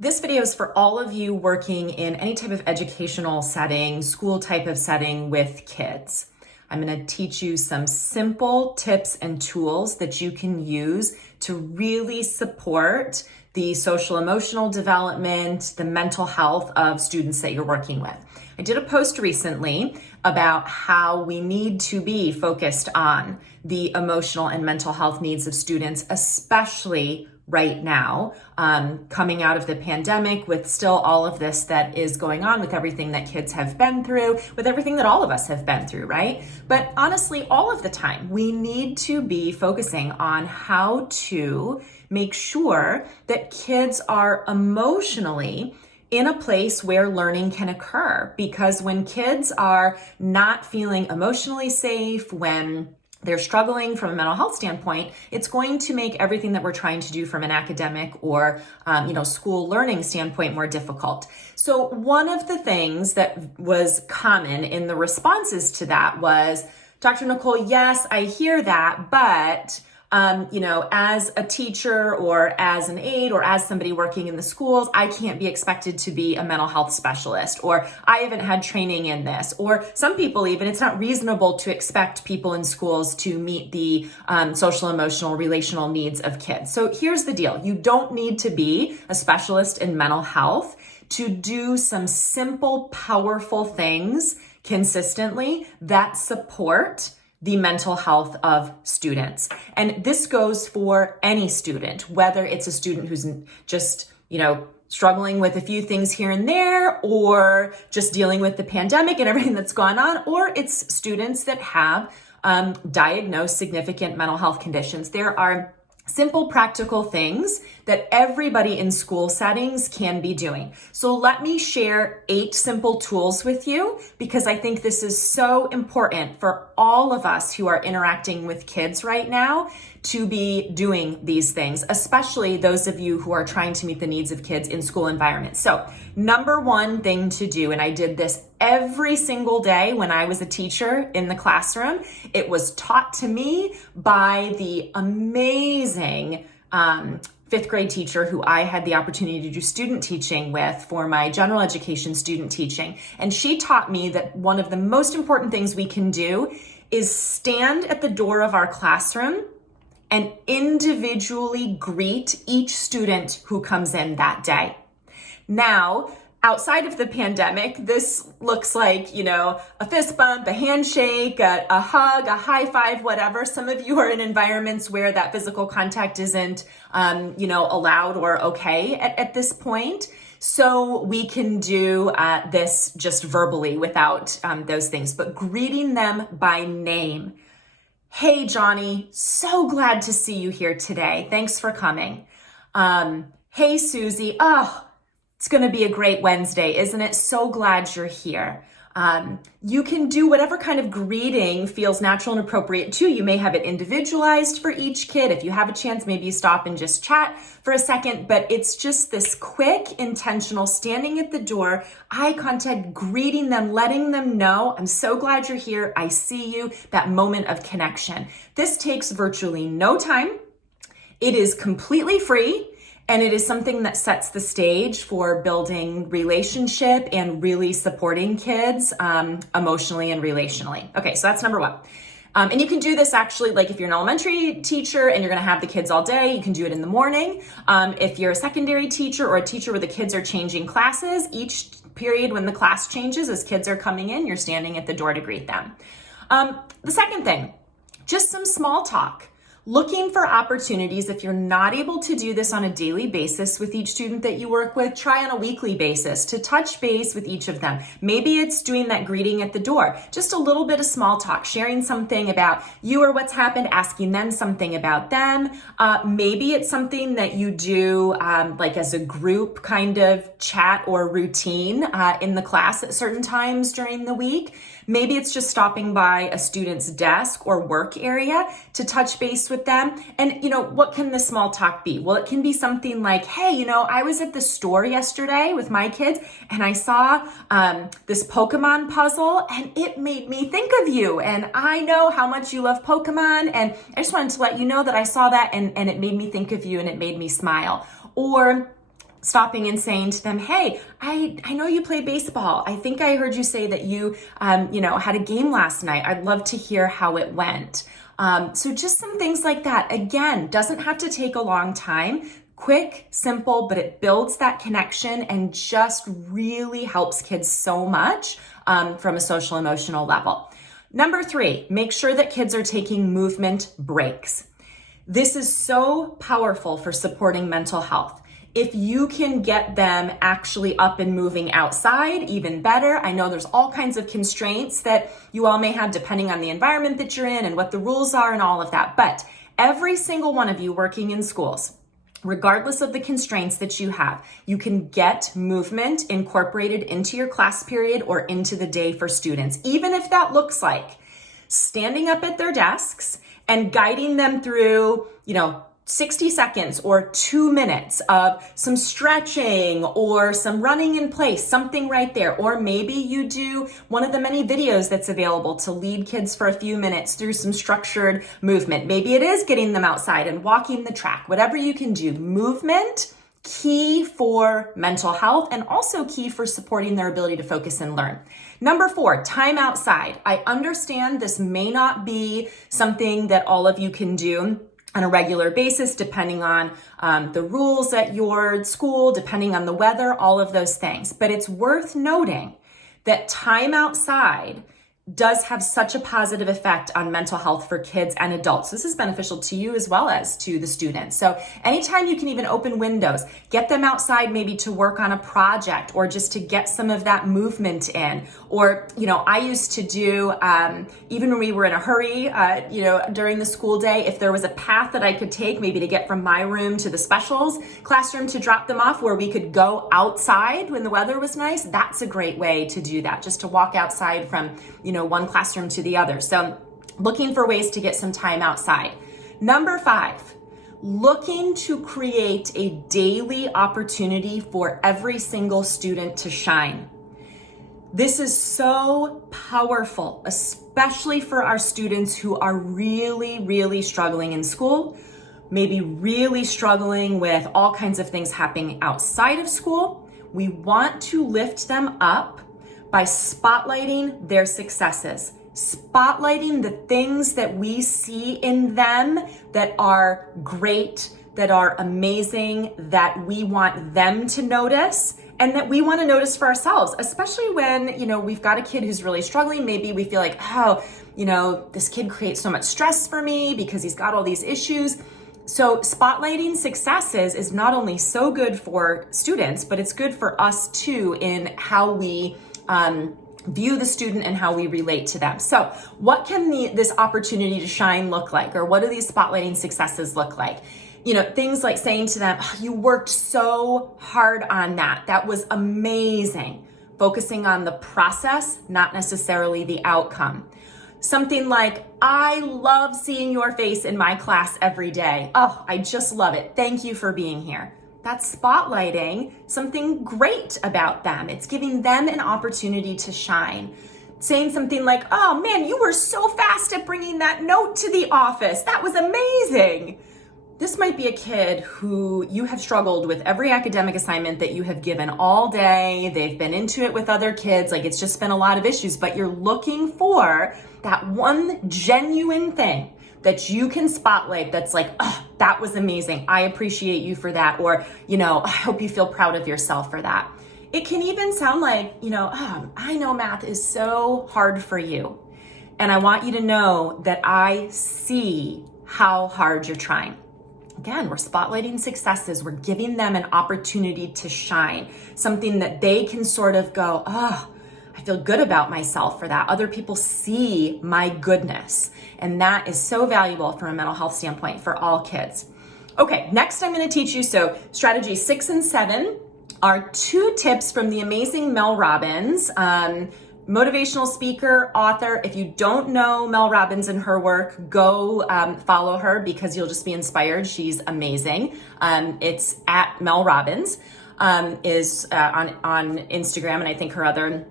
This video is for all of you working in any type of educational setting, school type of setting with kids. I'm going to teach you some simple tips and tools that you can use to really support the social emotional development, the mental health of students that you're working with. I did a post recently about how we need to be focused on the emotional and mental health needs of students, especially right now, coming out of the pandemic with still all of this that is going on with everything that kids have been through, with everything that all of us have been through, right? But honestly, all of the time, we need to be focusing on how to make sure that kids are emotionally in a place where learning can occur. Because when kids are not feeling emotionally safe, when they're struggling from a mental health standpoint, it's going to make everything that we're trying to do from an academic or school learning standpoint more difficult. So one of the things that was common in the responses to that was, Dr. Nicole, yes, I hear that, but as a teacher or as an aide or as somebody working in the schools, I can't be expected to be a mental health specialist, or I haven't had training in this, or some people even, it's not reasonable to expect people in schools to meet the social, emotional, relational needs of kids. So here's the deal. You don't need to be a specialist in mental health to do some simple, powerful things consistently that support the mental health of students. And this goes for any student, whether it's a student who's just, struggling with a few things here and there, or just dealing with the pandemic and everything that's gone on, or it's students that have diagnosed significant mental health conditions. There are simple, practical things that everybody in school settings can be doing. So let me share 8 simple tools with you, because I think this is so important for all of us who are interacting with kids right now to be doing these things, especially those of you who are trying to meet the needs of kids in school environments. So number one thing to do, and I did this every single day when I was a teacher in the classroom, it was taught to me by the amazing 5th grade teacher who I had the opportunity to do student teaching with for my general education student teaching. And she taught me that one of the most important things we can do is stand at the door of our classroom and individually greet each student who comes in that day. Now, outside of the pandemic, this looks like, a fist bump, a handshake, a hug, a high five, whatever. Some of you are in environments where that physical contact isn't, allowed or okay at this point. So we can do this just verbally without those things, but greeting them by name. Hey, Johnny, so glad to see you here today. Thanks for coming. Hey, Susie. Oh, it's going to be a great Wednesday, isn't it? So glad you're here. You can do whatever kind of greeting feels natural and appropriate to you. You may have it individualized for each kid. If you have a chance, maybe you stop and just chat for a second, but it's just this quick, intentional standing at the door, eye contact, greeting them, letting them know, I'm so glad you're here. I see you, that moment of connection. This takes virtually no time. It is completely free. And it is something that sets the stage for building relationship and really supporting kids emotionally and relationally. Okay, so that's number one. And you can do this actually, like if you're an elementary teacher and you're gonna have the kids all day, you can do it in the morning. If you're a secondary teacher or a teacher where the kids are changing classes, each period when the class changes, as kids are coming in, you're standing at the door to greet them. The second thing, just some small talk. Looking for opportunities. If you're not able to do this on a daily basis with each student that you work with, try on a weekly basis to touch base with each of them. Maybe it's doing that greeting at the door, just a little bit of small talk, sharing something about you or what's happened, asking them something about them. Maybe it's something that you do like as a group kind of chat or routine in the class at certain times during the week. Maybe it's just stopping by a student's desk or work area to touch base with them. And, what can the small talk be? Well, it can be something like, hey, I was at the store yesterday with my kids and I saw this Pokemon puzzle and it made me think of you. And I know how much you love Pokemon. And I just wanted to let you know that I saw that and it made me think of you and it made me smile. Or stopping and saying to them, hey, I know you play baseball. I think I heard you say that you, had a game last night. I'd love to hear how it went. So just some things like that. Again, doesn't have to take a long time. Quick, simple, but it builds that connection and just really helps kids so much from a social emotional level. Number 3, make sure that kids are taking movement breaks. This is so powerful for supporting mental health. If you can get them actually up and moving outside, even better. I know there's all kinds of constraints that you all may have depending on the environment that you're in and what the rules are and all of that. But every single one of you working in schools, regardless of the constraints that you have, you can get movement incorporated into your class period or into the day for students, even if that looks like standing up at their desks and guiding them through, 60 seconds or 2 minutes of some stretching or some running in place, something right there. Or maybe you do one of the many videos that's available to lead kids for a few minutes through some structured movement. Maybe it is getting them outside and walking the track, whatever you can do. Movement, key for mental health and also key for supporting their ability to focus and learn. Number 4, time outside. I understand this may not be something that all of you can do on a regular basis, depending on the rules at your school, depending on the weather, all of those things. But it's worth noting that time outside does have such a positive effect on mental health for kids and adults. This is beneficial to you as well as to the students. So anytime you can even open windows, get them outside maybe to work on a project or just to get some of that movement in. Or, I used to do, even when we were in a hurry, during the school day, if there was a path that I could take maybe to get from my room to the specials classroom to drop them off where we could go outside when the weather was nice, that's a great way to do that, just to walk outside from, one classroom to the other. So looking for ways to get some time outside. Number 5, looking to create a daily opportunity for every single student to shine. This is so powerful, especially for our students who are really, really struggling in school, maybe really struggling with all kinds of things happening outside of school. We want to lift them up by spotlighting their successes, spotlighting the things that we see in them that are great, that are amazing, that we want them to notice and that we want to notice for ourselves, especially when, we've got a kid who's really struggling. Maybe we feel like, this kid creates so much stress for me because he's got all these issues. So spotlighting successes is not only so good for students, but it's good for us too in how we view the student and how we relate to them. So what can this opportunity to shine look like? Or what do these spotlighting successes look like? Things like saying to them, you worked so hard on that. That was amazing. Focusing on the process, not necessarily the outcome. Something like, I love seeing your face in my class every day. Oh, I just love it. Thank you for being here. That's spotlighting something great about them. It's giving them an opportunity to shine. Saying something like, oh man, you were so fast at bringing that note to the office. That was amazing. This might be a kid who you have struggled with every academic assignment that you have given all day. They've been into it with other kids. Like it's just been a lot of issues, but you're looking for that one genuine thing that you can spotlight that's like, oh, that was amazing. I appreciate you for that. Or, I hope you feel proud of yourself for that. It can even sound like, oh, I know math is so hard for you. And I want you to know that I see how hard you're trying. Again, we're spotlighting successes. We're giving them an opportunity to shine, something that they can sort of go, oh, I feel good about myself for that. Other people see my goodness. And that is so valuable from a mental health standpoint for all kids. Okay, next I'm going to teach you. So strategy 6 and 7 are 2 tips from the amazing Mel Robbins, motivational speaker, author. If you don't know Mel Robbins and her work, go follow her because you'll just be inspired. She's amazing. It's at Mel Robbins, is on Instagram, and I think her other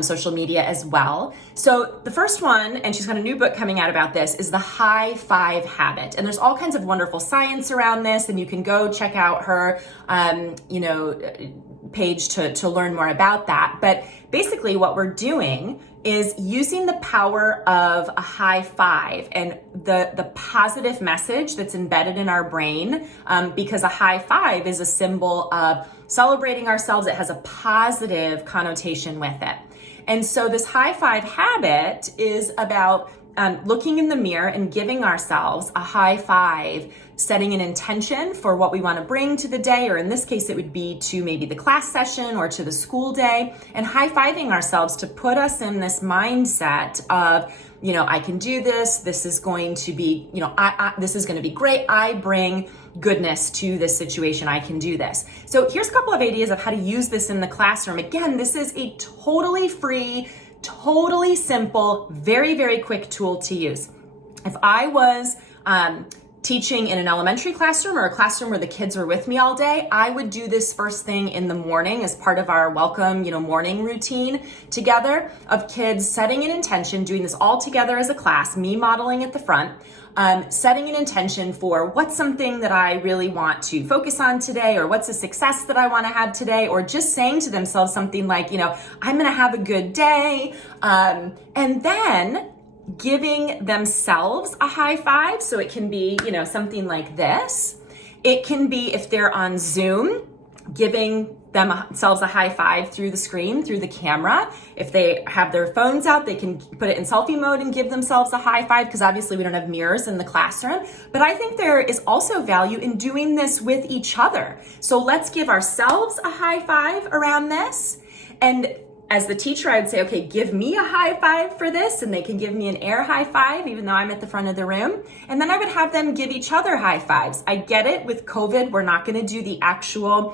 social media as well. So the first one, and she's got a new book coming out about this, is the high five habit. And there's all kinds of wonderful science around this, and you can go check out her, page to learn more about that. But basically what we're doing is using the power of a high five and the positive message that's embedded in our brain, because a high five is a symbol of celebrating ourselves. It has a positive connotation with it. And so this high five habit is about looking in the mirror and giving ourselves a high five, setting an intention for what we want to bring to the day, or in this case, it would be to maybe the class session or to the school day, and high-fiving ourselves to put us in this mindset of, I can do this. This is going to be, this is going to be great. I bring goodness to this situation. I can do this. So here's a couple of ideas of how to use this in the classroom. Again, this is a totally free, totally simple, very, very quick tool to use. If I was teaching in an elementary classroom or a classroom where the kids were with me all day, I would do this first thing in the morning as part of our welcome, morning routine together of kids setting an intention, doing this all together as a class, me modeling at the front, setting an intention for what's something that I really want to focus on today, or what's a success that I want to have today, or just saying to themselves something like, I'm going to have a good day. And then giving themselves a high five. So it can be, something like this. It can be, if they're on Zoom, giving themselves a high five through the screen, through the camera. If they have their phones out, they can put it in selfie mode and give themselves a high five, because obviously we don't have mirrors in the classroom. But I think there is also value in doing this with each other. So let's give ourselves a high five around this. And as the teacher, I'd say, okay, give me a high five for this, and they can give me an air high five, even though I'm at the front of the room. And then I would have them give each other high fives. I get it, with COVID, we're not going to do the actual,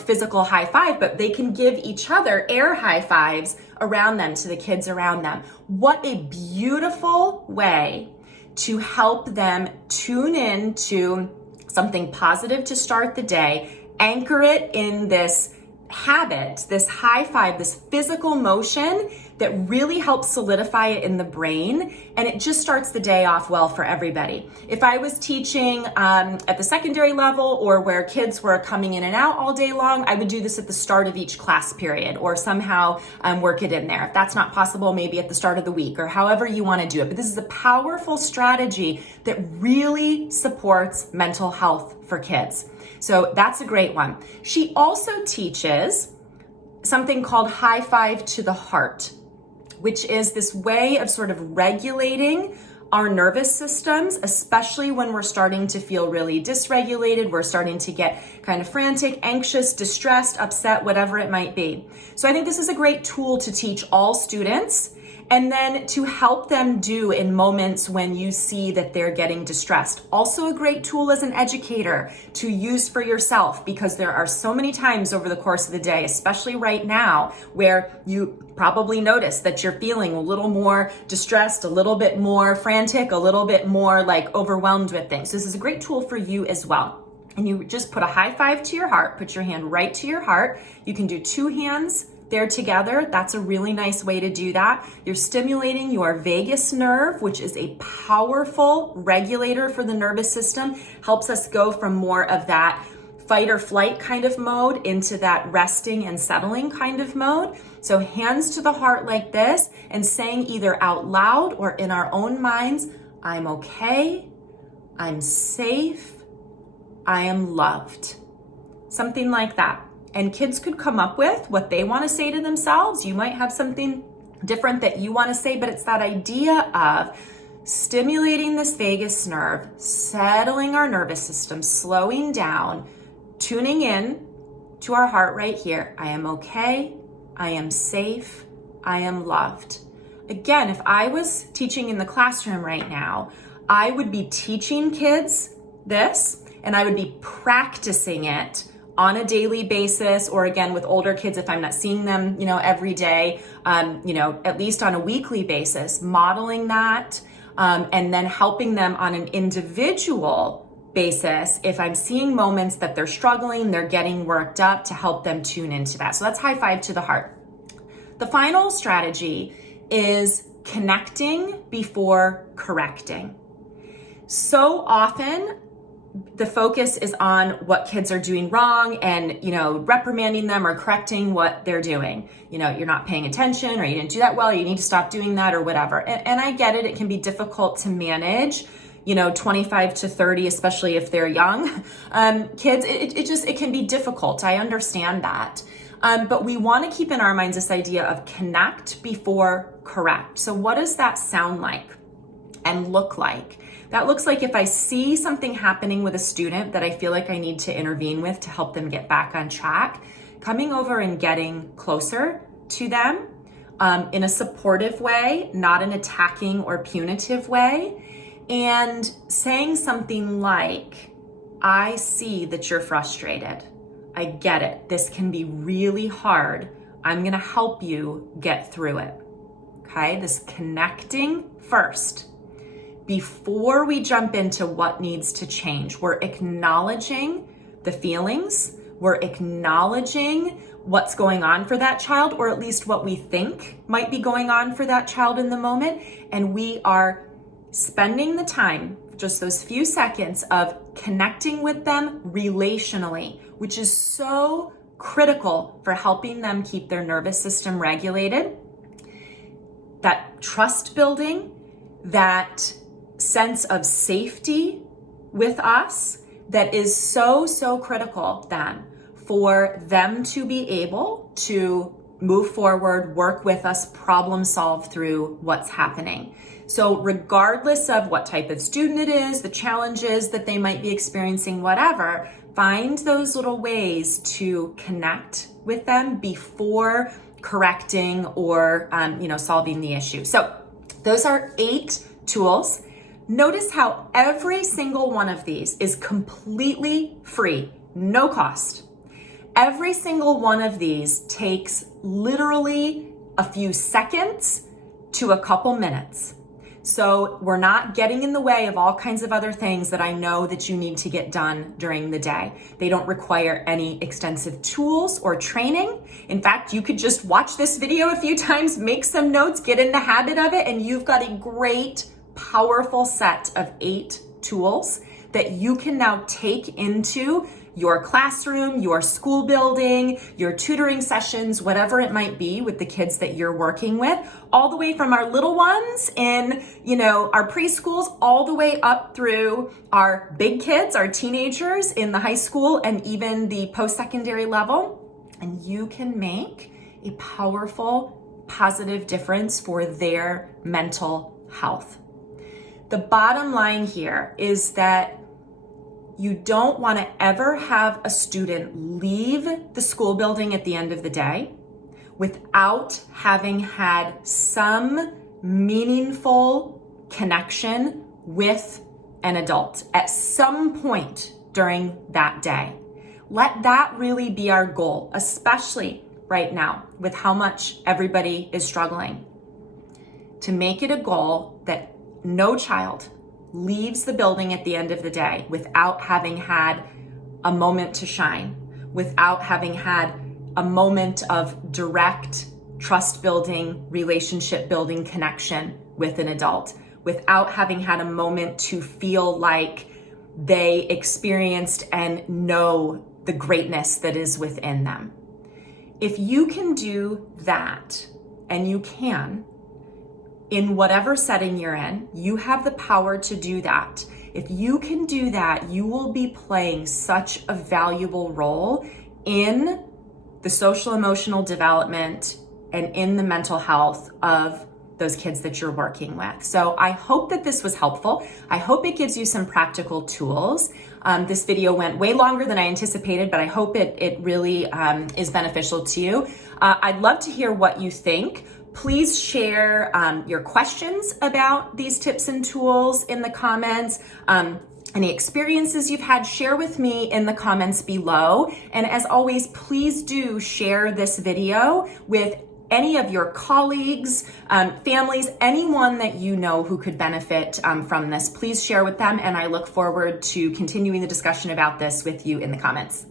physical high five, but they can give each other air high fives around them to the kids around them. What a beautiful way to help them tune in to something positive to start the day, anchor it in this habit, this high five, this physical motion that really helps solidify it in the brain, and it just starts the day off well for everybody. If I was teaching at the secondary level, or where kids were coming in and out all day long, I would do this at the start of each class period, or somehow work it in there. If that's not possible, maybe at the start of the week, or however you want to do it. But this is a powerful strategy that really supports mental health for kids. So that's a great one. She also teaches something called high five to the heart, which is this way of sort of regulating our nervous systems, especially when we're starting to feel really dysregulated, we're starting to get kind of frantic, anxious, distressed, upset, whatever it might be. So I think this is a great tool to teach all students, and then to help them do in moments when you see that they're getting distressed. Also a great tool as an educator to use for yourself, because there are so many times over the course of the day, especially right now, where you probably notice that you're feeling a little more distressed, a little bit more frantic, a little bit more like overwhelmed with things. So this is a great tool for you as well. And you just put a high five to your heart, put your hand right to your heart. You can do two hands there together. That's a really nice way to do that. You're stimulating your vagus nerve, which is a powerful regulator for the nervous system, helps us go from more of that fight or flight kind of mode into that resting and settling kind of mode. So hands to the heart like this, and saying either out loud or in our own minds, I'm okay, I'm safe, I am loved. Something like that. And kids could come up with what they want to say to themselves. You might have something different that you want to say, but it's that idea of stimulating this vagus nerve, settling our nervous system, slowing down, tuning in to our heart right here. I am okay, I am safe, I am loved. Again, if I was teaching in the classroom right now, I would be teaching kids this, and I would be practicing it on a daily basis, or again with older kids, if I'm not seeing them, every day, at least on a weekly basis, modeling that, and then helping them on an individual basis if I'm seeing moments that they're struggling, they're getting worked up, to help them tune into that. So that's high five to the heart. The final strategy is connecting before correcting. So often, the focus is on what kids are doing wrong and, reprimanding them or correcting what they're doing. You're not paying attention, or you didn't do that well, or you need to stop doing that, or whatever. And I get it. It can be difficult to manage, 25 to 30, especially if they're young kids. It can be difficult. I understand that. But we want to keep in our minds this idea of connect before correct. So what does that sound like and look like? That looks like if I see something happening with a student that I feel like I need to intervene with to help them get back on track, coming over and getting closer to them in a supportive way, not an attacking or punitive way, and saying something like, I see that you're frustrated. I get it. This can be really hard. I'm going to help you get through it. Okay, this connecting first. Before we jump into what needs to change, we're acknowledging the feelings, we're acknowledging what's going on for that child, or at least what we think might be going on for that child in the moment, and we are spending the time, just those few seconds, of connecting with them relationally, which is so critical for helping them keep their nervous system regulated. That trust building, that sense of safety with us, that is so critical then for them to be able to move forward, work with us, problem solve through what's happening. So regardless of what type of student it is, the challenges that they might be experiencing, whatever, find those little ways to connect with them before correcting or solving the issue. So those are 8 tools. Notice how every single one of these is completely free, no cost. Every single one of these takes literally a few seconds to a couple minutes. So we're not getting in the way of all kinds of other things that I know that you need to get done during the day. They don't require any extensive tools or training. In fact, you could just watch this video a few times, make some notes, get in the habit of it, and you've got a great, powerful set of 8 tools that you can now take into your classroom, your school building, your tutoring sessions, whatever it might be with the kids that you're working with, all the way from our little ones in, our preschools, all the way up through our big kids, our teenagers in the high school and even the post-secondary level. And you can make a powerful, positive difference for their mental health. The bottom line here is that you don't want to ever have a student leave the school building at the end of the day without having had some meaningful connection with an adult at some point during that day. Let that really be our goal, especially right now with how much everybody is struggling. To make it a goal that no child leaves the building at the end of the day without having had a moment to shine, without having had a moment of direct trust building, relationship building connection with an adult, without having had a moment to feel like they experienced and know the greatness that is within them. If you can do that, and you can, in whatever setting you're in, you have the power to do that. If you can do that, you will be playing such a valuable role in the social emotional development and in the mental health of those kids that you're working with. So I hope that this was helpful. I hope it gives you some practical tools. This video went way longer than I anticipated, but I hope it really is beneficial to you. I'd love to hear what you think. Please share your questions about these tips and tools in the comments. Any experiences you've had, share with me in the comments below. And as always, please do share this video with any of your colleagues, families, anyone that you know who could benefit from this. Please share with them, and I look forward to continuing the discussion about this with you in the comments.